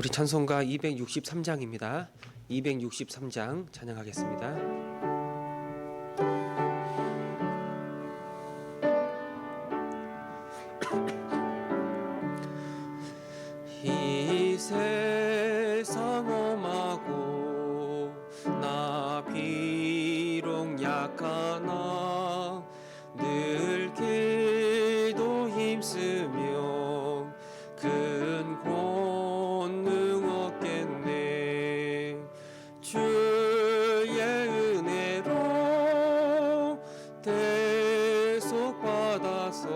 우리 찬송가 263장입니다. 263장 찬양하겠습니다. 이 세상 험하고 나 비록 약하나 늘 기도 힘쓰며 큰 권능 얻겠네. 주의 은혜로 대속받아서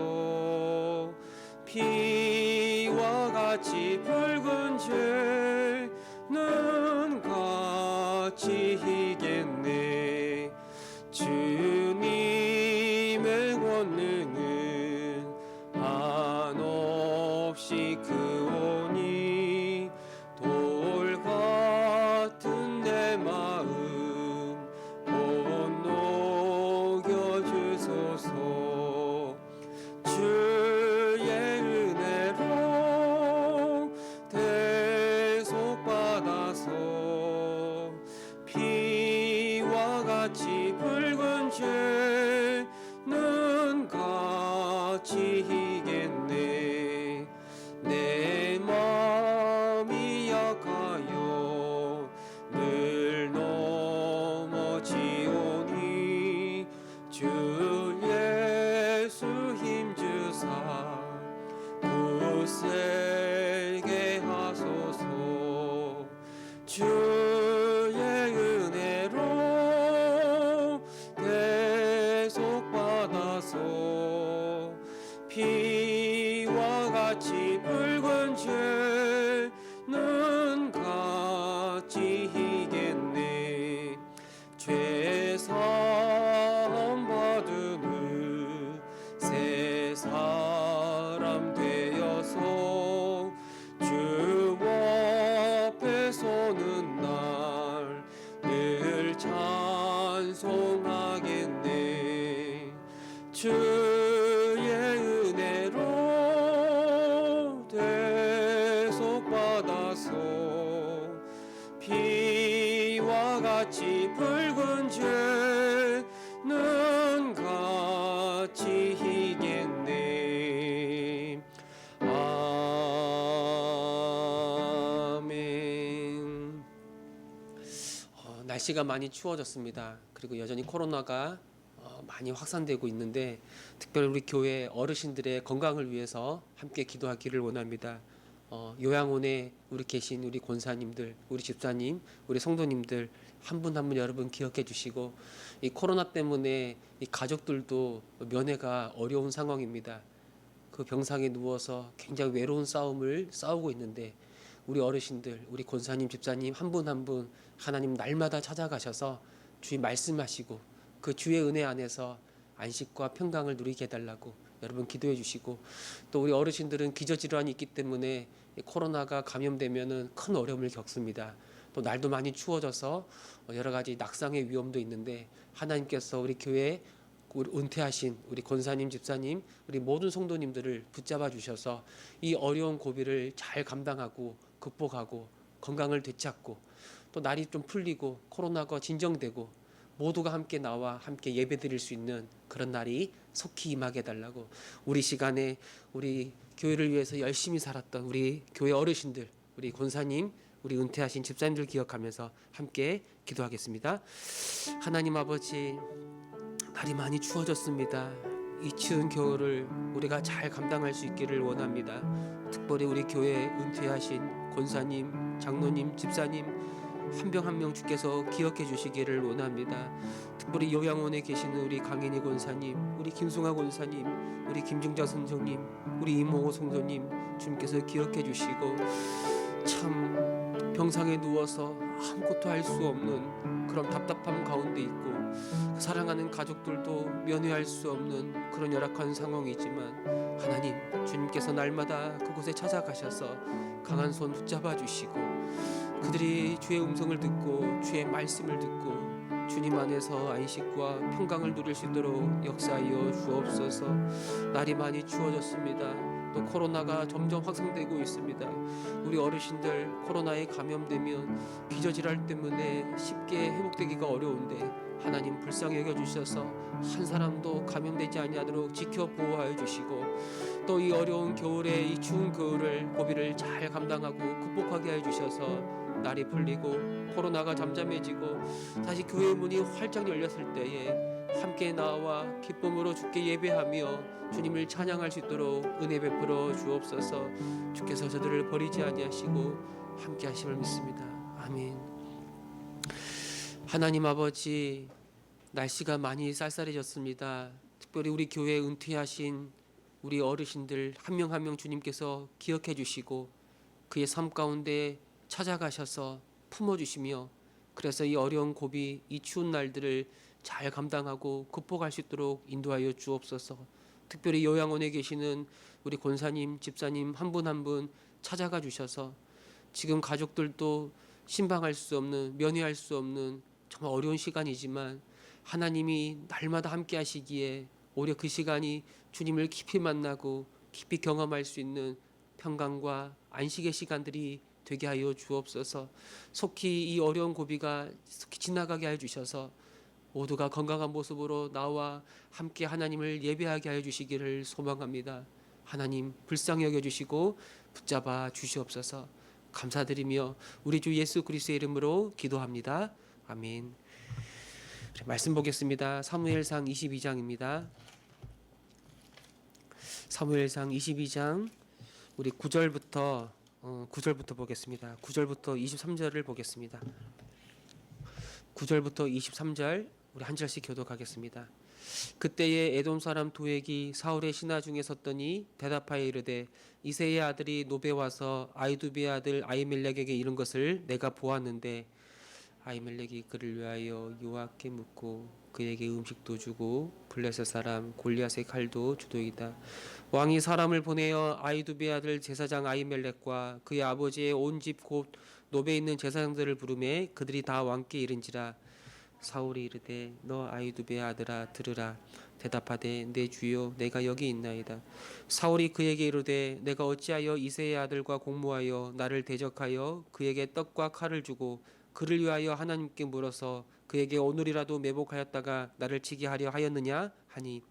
피와 같이 붉은 죄는 같이 이겠네. 주님의 권능은 한없이 크오니 돌 같은 내 마음 곧 녹여주소서. 주의 은혜로 대속받아서 피와 같이 붉은 죄는 같이 이겠네. 내 마음이 약하여 늘 넘어지오니 주 예수 힘주사 굳세게 하소서. 주의 은혜로 대속받아서 피와 같이 붉은 죄는 같이 이겠네. 죄사함 받음을 새 사람 되어서 주 앞에 서는 날 늘 찬송하겠네. 주의 은혜로 대속받아서 피와 같이 붉은 죄는 같이 이겠네. 아멘. 날씨가 많이 추워졌습니다. 그리고 여전히 코로나가 많이 확산되고 있는데 특별히 우리 교회 어르신들의 건강을 위해서 함께 기도하기를 원합니다. 요양원에 계신 우리 권사님들, 우리 집사님, 우리 성도님들 한 분 한 분 여러분 기억해 주시고, 이 코로나 때문에 이 가족들도 면회가 어려운 상황입니다. 그 병상에 누워서 굉장히 외로운 싸움을 싸우고 있는데 우리 어르신들, 우리 권사님, 집사님 한 분 한 분 하나님 날마다 찾아가셔서 주의 말씀하시고 그 주의 은혜 안에서 안식과 평강을 누리게 해달라고 여러분 기도해 주시고, 또 우리 어르신들은 기저질환이 있기 때문에 코로나가 감염되면은 큰 어려움을 겪습니다. 또 날도 많이 추워져서 여러 가지 낙상의 위험도 있는데 하나님께서 우리 교회 우리 은퇴하신 우리 권사님, 집사님, 우리 모든 성도님들을 붙잡아 주셔서 이 어려운 고비를 잘 감당하고 극복하고 건강을 되찾고 또 날이 좀 풀리고 코로나가 진정되고 모두가 함께 나와 함께 예배드릴 수 있는 그런 날이 속히 임하게 해달라고, 우리 시간에 우리 교회를 위해서 열심히 살았던 우리 교회 어르신들, 우리 권사님, 우리 은퇴하신 집사님들 기억하면서 함께 기도하겠습니다. 하나님 아버지, 날이 많이 추워졌습니다. 이 추운 겨울을 우리가 잘 감당할 수 있기를 원합니다. 특별히 우리 교회 은퇴하신 권사님, 장로님, 집사님 한 명 한 명 주께서 기억해 주시기를 원합니다. 특별히 요양원에 계시는 우리 강인희 권사님, 우리 김승화 권사님, 우리 김중자 선생님, 우리 이모호 성도님 주님께서 기억해 주시고, 참 병상에 누워서 아무것도 할 수 없는 그런 답답함 가운데 있고 사랑하는 가족들도 면회할 수 없는 그런 열악한 상황이지만 하나님 주님께서 날마다 그곳에 찾아가셔서 강한 손 붙잡아 주시고 그들이 주의 음성을 듣고 주의 말씀을 듣고 주님 안에서 안식과 평강을 누릴 수 있도록 역사하여 주옵소서. 날이 많이 추워졌습니다. 또 코로나가 점점 확산되고 있습니다. 우리 어르신들 코로나에 감염되면 기저질환 때문에 쉽게 회복되기가 어려운데 하나님 불쌍히 여겨주셔서 한 사람도 감염되지 아니하도록 지켜 보호하여 주시고 또 이 어려운 겨울에 이 추운 겨울을 고비를 잘 감당하고 극복하게 해 주셔서 날이 풀리고 코로나가 잠잠해지고 다시 교회 문이 활짝 열렸을 때에 함께 나와 기쁨으로 주께 예배하며 주님을 찬양할 수 있도록 은혜 베풀어 주옵소서. 주께서 저들을 버리지 아니하시고 함께 하심을 믿습니다. 아멘. 하나님 아버지, 날씨가 많이 쌀쌀해졌습니다. 특별히 우리 교회 은퇴하신 우리 어르신들 한 명 한 명 주님께서 기억해 주시고 그의 삶 가운데 찾아가셔서 품어주시며 그래서 이 어려운 고비, 이 추운 날들을 잘 감당하고 극복할 수 있도록 인도하여 주옵소서. 특별히 요양원에 계시는 우리 권사님, 집사님 한 분 한 분 찾아가 주셔서 지금 가족들도 신방할 수 없는, 면회할 수 없는 정말 어려운 시간이지만 하나님이 날마다 함께 하시기에 오히려 그 시간이 주님을 깊이 만나고 깊이 경험할 수 있는 평강과 안식의 시간들이 되게 하여 주옵소서. 속히 이 어려운 고비가 속히 지나가게 하여 주셔서 모두가 건강한 모습으로 나와 함께 하나님을 예배하게 하여 주시기를 소망합니다. 하나님 불쌍히 여겨주시고 붙잡아 주시옵소서. 감사드리며 우리 주 예수 그리스도의 이름으로 기도합니다. 아멘. 말씀 보겠습니다. 사무엘상 22장입니다. 사무엘상 22장 우리 9절부터 보겠습니다. 9절부터 23절을 보겠습니다. 9절부터 23절 우리 한 절씩 교독하겠습니다. 그때에 에돔 사람 도액이 사울의 신하 중에 섰더니 대답하여 이르되 이새의 아들이 노베 와서 아이두베의 아들 아히멜렉에게 이른 것을 내가 보았는데 아히멜렉이 그를 위하여 여호와께 묻고 그에게 음식도 주고 블레셋 사람 골리앗의 칼도 주도이다. 왕이 사람을 보내어 아히두베의 아들 제사장 아히멜렉과 그의 아버지의 온 집 곧 노베에 있는 제사장들을 부르매 그들이 다 왕께 이른지라. 사울이 이르되 너 아히두베의 아들아 들으라. 대답하되 내 주여 내가 여기 있나이다. 사울이 그에게 이르되 내가 어찌하여 이새의 아들과 공모하여 나를 대적하여 그에게 떡과 칼을 주고 그를 위하여 하나님께 물어서 그에게 오늘이라도 매복하였다가 나를 치게 하려 하였느냐 하니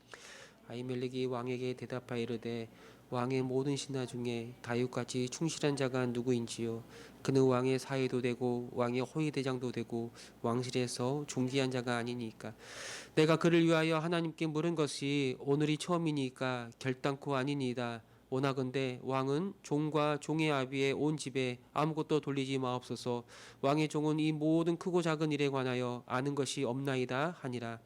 아히멜렉이 왕에게 대답하여 이르되 왕의 모든 신하 중에 다윗같이 충실한 자가 누구인지요. 그는 왕의 사위도 되고 왕의 호위대장도 되고 왕실에서 존귀한 자가 아니니까. 내가 그를 위하여 하나님께 물은 것이 오늘이 처음이니까 결단코 아니니이다. 원하건대 왕은 종과 종의 아비의 온 집에 아무것도 돌리지 마옵소서. 왕의 종은 이 모든 크고 작은 일에 관하여 아는 것이 없나이다 하니라.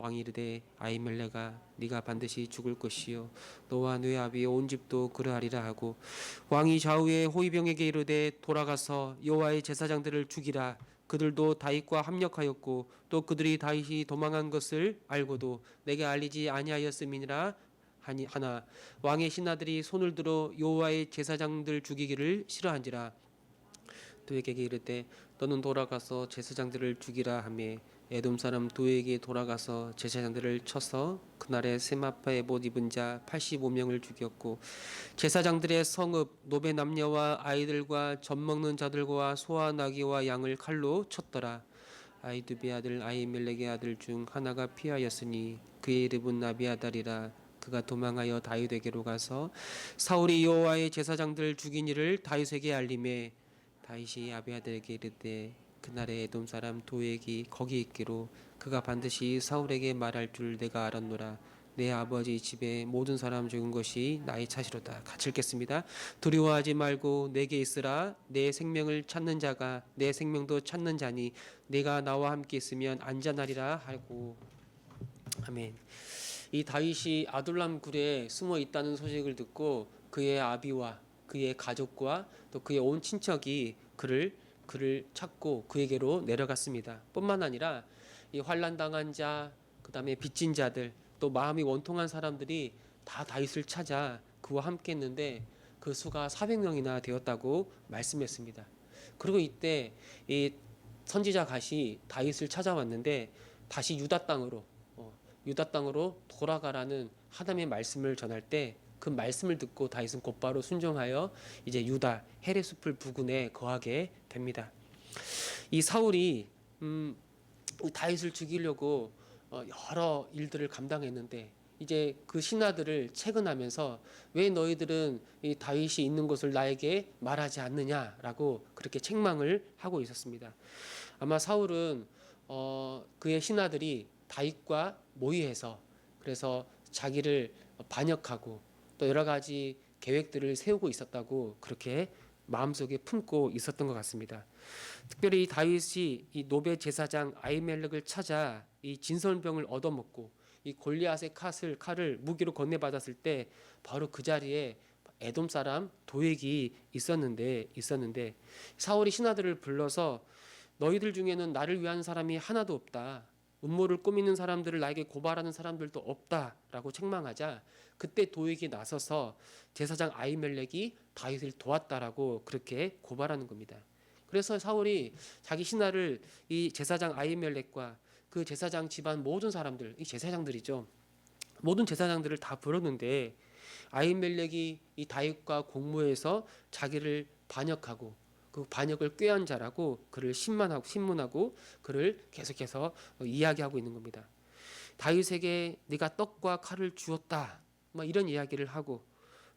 왕이 이르되 아히멜렉아 네가 반드시 죽을 것이요 너와 네 아비의 온 집도 그러하리라 하고 왕이 좌우의 호위병에게 이르되 돌아가서 여호와의 제사장들을 죽이라. 그들도 다윗과 합력하였고 또 그들이 다윗이 도망한 것을 알고도 내게 알리지 아니하였음이니라 하나 왕의 신하들이 손을 들어 여호와의 제사장들 죽이기를 싫어한지라. 도액에게 이르되 너는 돌아가서 제사장들을 죽이라 하며 에돔 사람 도액이 돌아가서 제사장들을 쳐서 그날에 세마파 에봇 입은 자 85명을 죽였고 제사장들의 성읍 노베 남녀와 아이들과 젖 먹는 자들과 소와 나귀와 양을 칼로 쳤더라. 아히두베 아들 아히멜렉의 아들 중 하나가 피하였으니 그의 이름은 아비아달이라. 그가 도망하여 다윗에게로 가서 사울이 여호와의 제사장들을 죽인 일을 다윗에게 알림해 다윗이 아비아달에게 이르되 그날에 에돔 사람 도액이 거기 있기로 그가 반드시 사울에게 말할 줄 내가 알았노라. 내 아버지 집에 모든 사람 죽은 것이 나의 차시로다. 같이 읽겠습니다. 두려워하지 말고 내게 있으라. 내 생명을 찾는 자가 내 생명도 찾는 자니 내가 나와 함께 있으면 안전하리라 하고. 아멘. 이 다윗이 아둘람 굴에 숨어 있다는 소식을 듣고 그의 아비와 그의 가족과 또 그의 온 친척이 그를 찾고 그에게로 내려갔습니다. 뿐만 아니라 이 환난 당한 자, 그다음에 빚진 자들, 또 마음이 원통한 사람들이 다 다윗을 찾아 그와 함께 했는데 그 수가 400명이나 되었다고 말씀했습니다. 그리고 이때 이 선지자 갓이 다윗을 찾아왔는데 다시 유다 땅으로 돌아가라는 하나님의 말씀을 전할 때 그 말씀을 듣고 다윗은 곧바로 순종하여 이제 유다 헤레 숲을 부근에 거하게 됩니다. 이 사울이 다윗을 죽이려고 여러 일들을 감당했는데 이제 그 신하들을 채근하면서 왜 너희들은 이 다윗이 있는 곳을 나에게 말하지 않느냐라고 그렇게 책망을 하고 있었습니다. 아마 사울은 그의 신하들이 다윗과 모의해서 그래서 자기를 반역하고 또 여러 가지 계획들을 세우고 있었다고 그렇게 마음속에 품고 있었던 것 같습니다. 특별히 다윗이 이 노베 제사장 아히멜렉을 찾아 이 진설병을 얻어먹고 이 골리앗의 칼을 무기로 건네받았을 때 바로 그 자리에 에돔 사람 도액이 있었는데 사울이 신하들을 불러서 너희들 중에는 나를 위한 사람이 하나도 없다. 음모를 꾸미는 사람들을 나에게 고발하는 사람들도 없다라고 책망하자 그때 도액이 나서서 제사장 아히멜렉이 다윗을 도왔다라고 그렇게 고발하는 겁니다. 그래서 사울이 자기 신하를 이 제사장 아히멜렉과 그 제사장 집안 모든 사람들, 이 제사장들이죠. 모든 제사장들을 다 불렀는데 아히멜렉이 이 다윗과 공모해서 자기를 반역하고 그 반역을 꾀한 자라고 그를 신문하고 그를 계속해서 이야기하고 있는 겁니다. 다윗에게 네가 떡과 칼을 주었다. 이런 이야기를 하고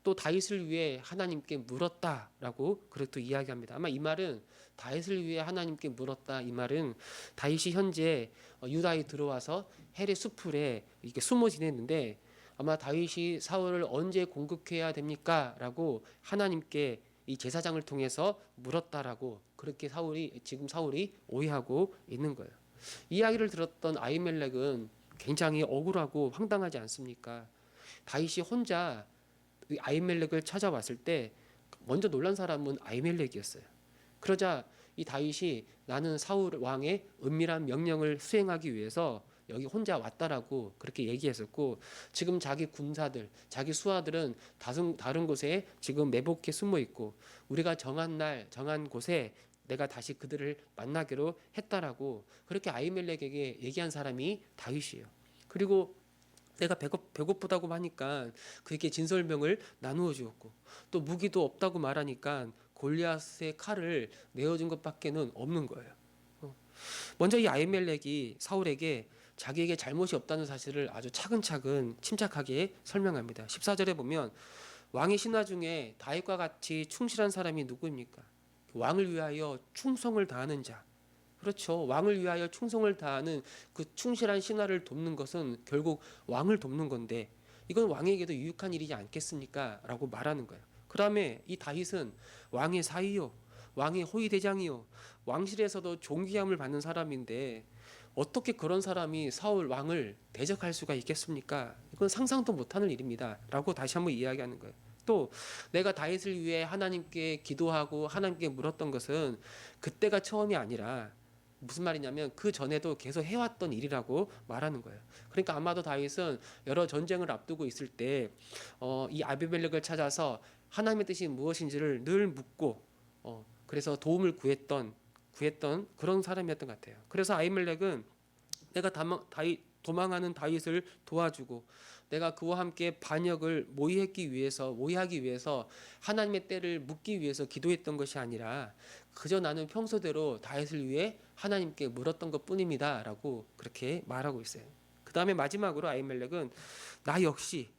또 다윗을 위해 하나님께 물었다라고 그렇게 또 이야기합니다. 아마 이 말은 다윗을 위해 하나님께 물었다. 이 말은 다윗이 현재 유다에 들어와서 헤레 수풀에 이렇게 숨어 지냈는데 아마 다윗이 사울을 언제 공격해야 됩니까?라고 하나님께 이 제사장을 통해서 물었다라고 그렇게 지금 사울이 오해하고 있는 거예요. 이야기를 들었던 아히멜렉은 굉장히 억울하고 황당하지 않습니까? 다윗이 혼자 아히멜렉을 찾아왔을 때 먼저 놀란 사람은 아히멜렉이었어요. 그러자 이 다윗이 나는 사울 왕의 은밀한 명령을 수행하기 위해서 여기 혼자 왔다라고 그렇게 얘기했었고 지금 자기 군사들, 자기 수하들은 다른 곳에 지금 매복해 숨어 있고 우리가 정한 날, 정한 곳에 내가 다시 그들을 만나기로 했다라고 그렇게 아히멜렉에게 얘기한 사람이 다윗이에요. 그리고 내가 배고프다고 하니까 그에게 진설명을 나누어 주었고 또 무기도 없다고 말하니까 골리앗의 칼을 내어준 것밖에는 없는 거예요. 먼저 이 아히멜렉이 사울에게 자기에게 잘못이 없다는 사실을 아주 차근차근 침착하게 설명합니다. 14절에 보면 왕의 신하 중에 다윗과 같이 충실한 사람이 누구입니까? 왕을 위하여 충성을 다하는 자. 그렇죠. 왕을 위하여 충성을 다하는 그 충실한 신하를 돕는 것은 결국 왕을 돕는 건데 이건 왕에게도 유익한 일이지 않겠습니까? 라고 말하는 거예요. 그 다음에 이 다윗은 왕의 사위요, 왕의 호위대장이요, 왕실에서도 존귀함을 받는 사람인데 어떻게 그런 사람이 사울 왕을 대적할 수가 있겠습니까? 이건 상상도 못하는 일입니다. 라고 다시 한번 이야기하는 거예요. 또 내가 다윗을 위해 하나님께 기도하고 하나님께 물었던 것은 그때가 처음이 아니라 무슨 말이냐면 그 전에도 계속 해왔던 일이라고 말하는 거예요. 그러니까 아마도 다윗은 여러 전쟁을 앞두고 있을 때 이 아비멜렉을 찾아서 하나님의 뜻이 무엇인지를 늘 묻고 그래서 도움을 구했던 그런 사람이었던 것 같아요. 그래서 아히멜렉은 내가 도망하는 다윗을 도와주고 내가 그와 함께 반역을 모의하기 위해서 하나님의 때를 묻기 위해서 기도했던 것이 아니라 그저 나는 평소대로 다윗을 위해 하나님께 물었던 것뿐입니다라고 그렇게 말하고 있어요. 그 다음에 마지막으로 아히멜렉은 나 역시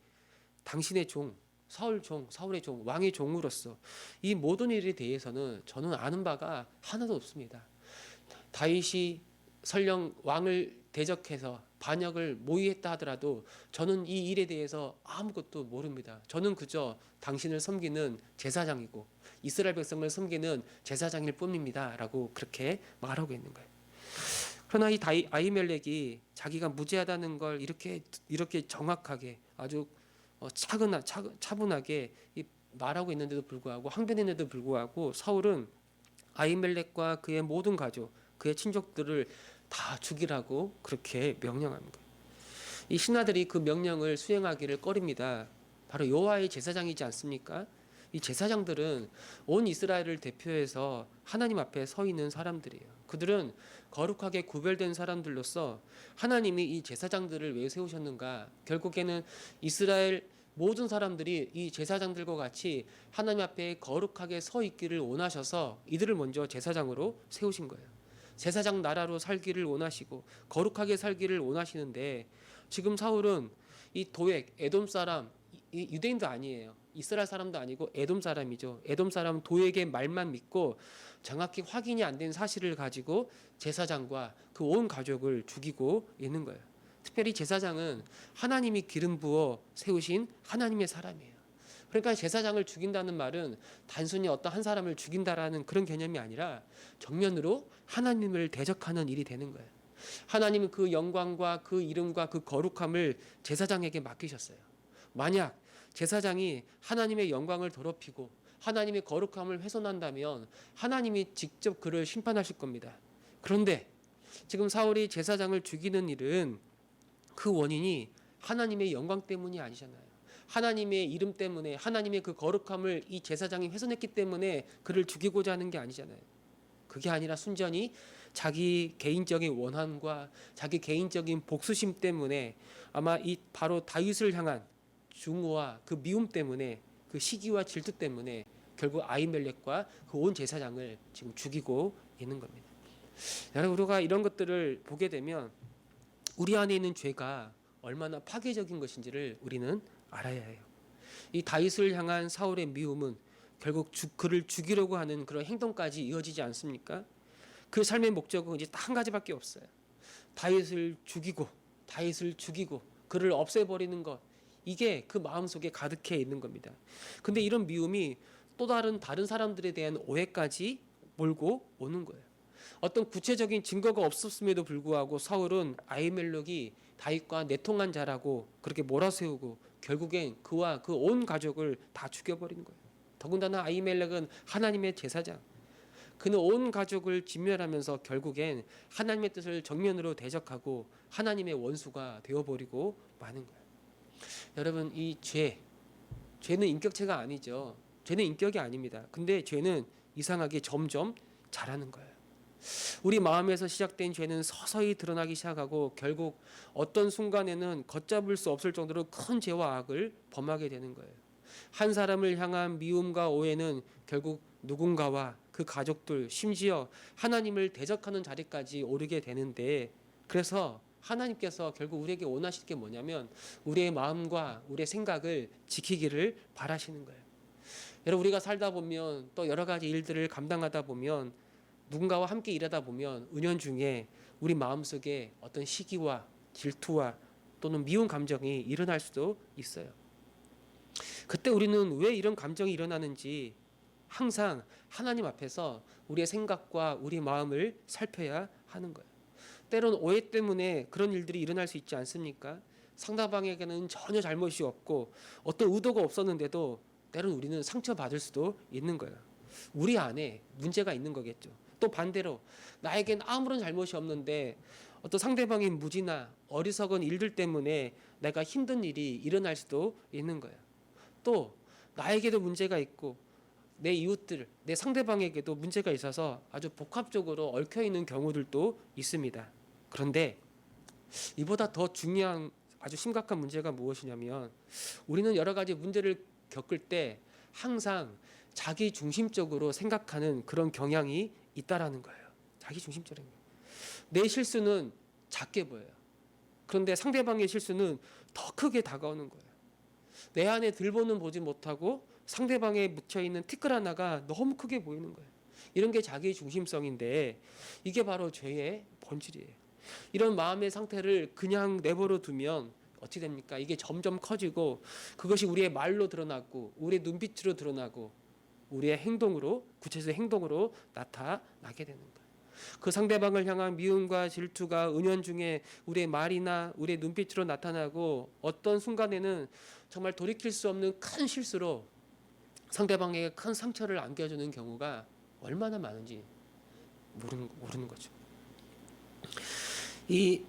당신의 종 사울의 종, 왕의 종으로서 이 모든 일에 대해서는 저는 아는 바가 하나도 없습니다. 다윗이 설령 왕을 대적해서 반역을 모의했다 하더라도 저는 이 일에 대해서 아무것도 모릅니다. 저는 그저 당신을 섬기는 제사장이고 이스라엘 백성을 섬기는 제사장일 뿐입니다. 라고 그렇게 말하고 있는 거예요. 그러나 이 아히멜렉이 자기가 무죄하다는 걸 이렇게 정확하게 아주 차분하게 말하고 있는데도 불구하고 항변했는데도 불구하고 사울은 아히멜렉과 그의 모든 가족, 그의 친족들을 다 죽이라고 그렇게 명령합니다. 이 신하들이 그 명령을 수행하기를 꺼립니다. 바로 여호와의 제사장이지 않습니까? 이 제사장들은 온 이스라엘을 대표해서 하나님 앞에 서 있는 사람들이에요. 그들은 거룩하게 구별된 사람들로서 하나님이 이 제사장들을 왜 세우셨는가? 결국에는 이스라엘 모든 사람들이 이 제사장들과 같이 하나님 앞에 거룩하게 서 있기를 원하셔서 이들을 먼저 제사장으로 세우신 거예요. 제사장 나라로 살기를 원하시고 거룩하게 살기를 원하시는데 지금 사울은 이 도액 에돔 사람, 이 유대인도 아니에요. 이스라엘 사람도 아니고 에돔 사람이죠. 에돔 사람 도액의 말만 믿고 정확히 확인이 안 된 사실을 가지고 제사장과 그 온 가족을 죽이고 있는 거예요. 특별히 제사장은 하나님이 기름 부어 세우신 하나님의 사람이에요. 그러니까 제사장을 죽인다는 말은 단순히 어떤 한 사람을 죽인다라는 그런 개념이 아니라 정면으로 하나님을 대적하는 일이 되는 거예요. 하나님은 그 영광과 그 이름과 그 거룩함을 제사장에게 맡기셨어요. 만약 제사장이 하나님의 영광을 더럽히고 하나님의 거룩함을 훼손한다면 하나님이 직접 그를 심판하실 겁니다. 그런데 지금 사울이 제사장을 죽이는 일은 그 원인이 하나님의 영광 때문이 아니잖아요. 하나님의 이름 때문에 하나님의 그 거룩함을 이 제사장이 훼손했기 때문에 그를 죽이고자 하는 게 아니잖아요. 그게 아니라 순전히 자기 개인적인 원함과 자기 개인적인 복수심 때문에 아마 이 바로 다윗을 향한 증오와 그 미움 때문에 그 시기와 질투 때문에 결국 아히멜렉과 그 온 제사장을 지금 죽이고 있는 겁니다. 여러분 우리가 이런 것들을 보게 되면 우리 안에 있는 죄가 얼마나 파괴적인 것인지를 우리는 알아야 해요. 이 다윗을 향한 사울의 미움은 결국 그를 죽이려고 하는 그런 행동까지 이어지지 않습니까? 그 삶의 목적은 이제 딱 한 가지밖에 없어요. 다윗을 죽이고 그를 없애버리는 것. 이게 그 마음속에 가득해 있는 겁니다. 근데 이런 미움이 또 다른 사람들에 대한 오해까지 몰고 오는 거예요. 어떤 구체적인 증거가 없었음에도 불구하고 사울은 아히멜렉이 다윗과 내통한 자라고 그렇게 몰아세우고 결국엔 그와 그 온 가족을 다 죽여버리는 거예요. 더군다나 아히멜렉은 하나님의 제사장. 그는 온 가족을 진멸하면서 결국엔 하나님의 뜻을 정면으로 대적하고 하나님의 원수가 되어버리고 마는 거예요. 여러분 이 죄는 인격체가 아니죠. 죄는 인격이 아닙니다. 근데 죄는 이상하게 점점 자라는 거예요. 우리 마음에서 시작된 죄는 서서히 드러나기 시작하고 결국 어떤 순간에는 걷잡을 수 없을 정도로 큰 죄와 악을 범하게 되는 거예요. 한 사람을 향한 미움과 오해는 결국 누군가와 그 가족들 심지어 하나님을 대적하는 자리까지 오르게 되는데 그래서 하나님께서 결국 우리에게 원하시는 게 뭐냐면 우리의 마음과 우리의 생각을 지키기를 바라시는 거예요. 여러분 우리가 살다 보면 또 여러 가지 일들을 감당하다 보면 누군가와 함께 일하다 보면 은연중에 우리 마음속에 어떤 시기와 질투와 또는 미운 감정이 일어날 수도 있어요. 그때 우리는 왜 이런 감정이 일어나는지 항상 하나님 앞에서 우리의 생각과 우리 마음을 살펴야 하는 거예요. 때론 오해 때문에 그런 일들이 일어날 수 있지 않습니까? 상대방에게는 전혀 잘못이 없고 어떤 의도가 없었는데도 때론 우리는 상처받을 수도 있는 거예요. 우리 안에 문제가 있는 거겠죠. 또 반대로 나에겐 아무런 잘못이 없는데 어떤 상대방의 무지나 어리석은 일들 때문에 내가 힘든 일이 일어날 수도 있는 거예요. 또 나에게도 문제가 있고 내 이웃들, 내 상대방에게도 문제가 있어서 아주 복합적으로 얽혀있는 경우들도 있습니다. 그런데 이보다 더 중요한 아주 심각한 문제가 무엇이냐면 우리는 여러 가지 문제를 겪을 때 항상 자기 중심적으로 생각하는 그런 경향이 있다라는 거예요. 자기 중심적인 거예요. 내 실수는 작게 보여요. 그런데 상대방의 실수는 더 크게 다가오는 거예요. 내 안에 들보는 보지 못하고 상대방에 묻혀있는 티끌 하나가 너무 크게 보이는 거예요. 이런 게 자기 중심성인데 이게 바로 죄의 본질이에요. 이런 마음의 상태를 그냥 내버려 두면 어떻게 됩니까? 이게 점점 커지고 그것이 우리의 말로 드러나고 우리의 눈빛으로 드러나고 우리의 행동으로 구체적인 행동으로 나타나게 되는 거예요. 그 상대방을 향한 미움과 질투가 은연중에 우리의 말이나 우리의 눈빛으로 나타나고 어떤 순간에는 정말 돌이킬 수 없는 큰 실수로 상대방에게 큰 상처를 안겨주는 경우가 얼마나 많은지 모르는 거죠. 이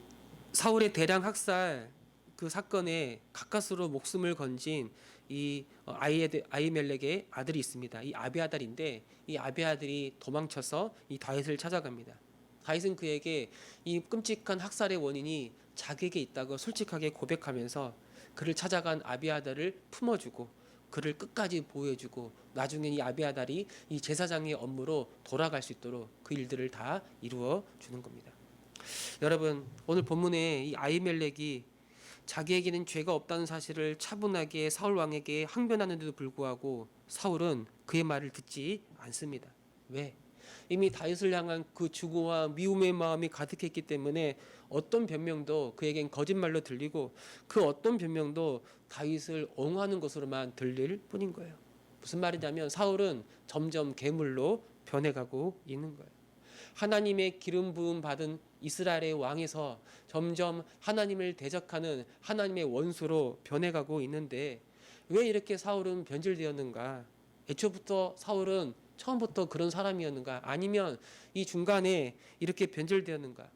사울의 대량 학살 그 사건에 가까스로 목숨을 건진 이 아히멜렉의 아들이 있습니다. 이 아비아달인데 이 아비아달이 도망쳐서 이 다윗을 찾아갑니다. 다윗은 그에게 이 끔찍한 학살의 원인이 자기에게 있다고 솔직하게 고백하면서 그를 찾아간 아비아달을 품어주고 그를 끝까지 보호해주고 나중에 이 아비아달이 이 제사장의 업무로 돌아갈 수 있도록 그 일들을 다 이루어 주는 겁니다. 여러분, 오늘 본문에 이 아히멜렉이 자기에게는 죄가 없다는 사실을 차분하게 사울 왕에게 항변하는데도 불구하고 사울은 그의 말을 듣지 않습니다. 왜? 이미 다윗을 향한 그 주고와 미움의 마음이 가득했기 때문에 어떤 변명도 그에겐 거짓말로 들리고 그 어떤 변명도 다윗을 옹호하는 것으로만 들릴 뿐인 거예요. 무슨 말이냐면 사울은 점점 괴물로 변해가고 있는 거예요. 하나님의 기름 부음 받은 이스라엘의 왕에서 점점 하나님을 대적하는 하나님의 원수로 변해가고 있는데 왜 이렇게 사울은 변질되었는가? 애초부터 사울은 처음부터 그런 사람이었는가? 아니면 이 중간에 이렇게 변질되었는가?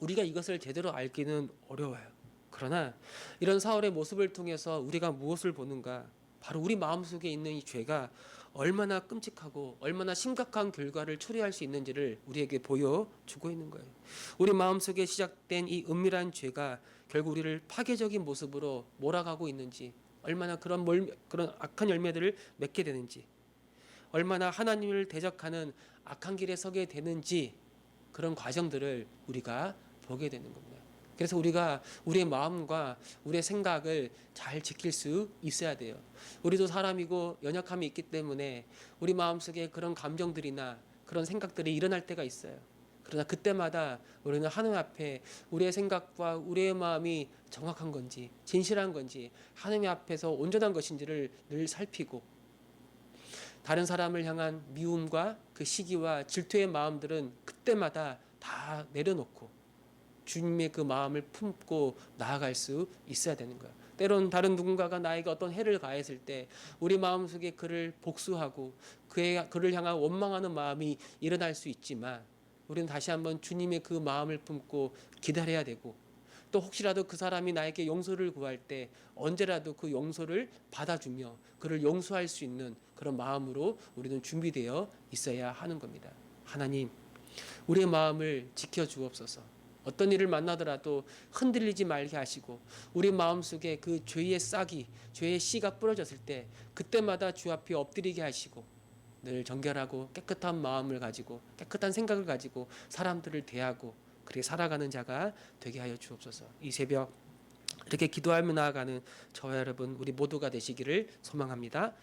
우리가 이것을 제대로 알기는 어려워요. 그러나 이런 사울의 모습을 통해서 우리가 무엇을 보는가? 바로 우리 마음속에 있는 이 죄가 얼마나 끔찍하고 얼마나 심각한 결과를 초래할 수 있는지를 우리에게 보여주고 있는 거예요. 우리 마음속에 시작된 이 은밀한 죄가 결국 우리를 파괴적인 모습으로 몰아가고 있는지, 얼마나 그런 악한 열매들을 맺게 되는지, 얼마나 하나님을 대적하는 악한 길에 서게 되는지, 그런 과정들을 우리가 보게 되는 겁니다. 그래서 우리가 우리의 마음과 우리의 생각을 잘 지킬 수 있어야 돼요. 우리도 사람이고 연약함이 있기 때문에 우리 마음속에 그런 감정들이나 그런 생각들이 일어날 때가 있어요. 그러나 그때마다 우리는 하나님 앞에 우리의 생각과 우리의 마음이 정확한 건지 진실한 건지 하나님 앞에서 온전한 것인지를 늘 살피고, 다른 사람을 향한 미움과 그 시기와 질투의 마음들은 그때마다 다 내려놓고 주님의 그 마음을 품고 나아갈 수 있어야 되는 거예요. 때론 다른 누군가가 나에게 어떤 해를 가했을 때 우리 마음속에 그를 복수하고 그를 향한 원망하는 마음이 일어날 수 있지만 우리는 다시 한번 주님의 그 마음을 품고 기다려야 되고, 또 혹시라도 그 사람이 나에게 용서를 구할 때 언제라도 그 용서를 받아주며 그를 용서할 수 있는 그런 마음으로 우리는 준비되어 있어야 하는 겁니다. 하나님, 우리의 마음을 지켜주옵소서. 어떤 일을 만나더라도 흔들리지 말게 하시고 우리 마음속에 그 죄의 싹이, 죄의 씨가 뿌려졌을 때 그때마다 주 앞에 엎드리게 하시고 늘 정결하고 깨끗한 마음을 가지고 깨끗한 생각을 가지고 사람들을 대하고 그렇게 살아가는 자가 되게 하여 주옵소서. 이 새벽 이렇게 기도하며 나아가는 저와 여러분 우리 모두가 되시기를 소망합니다.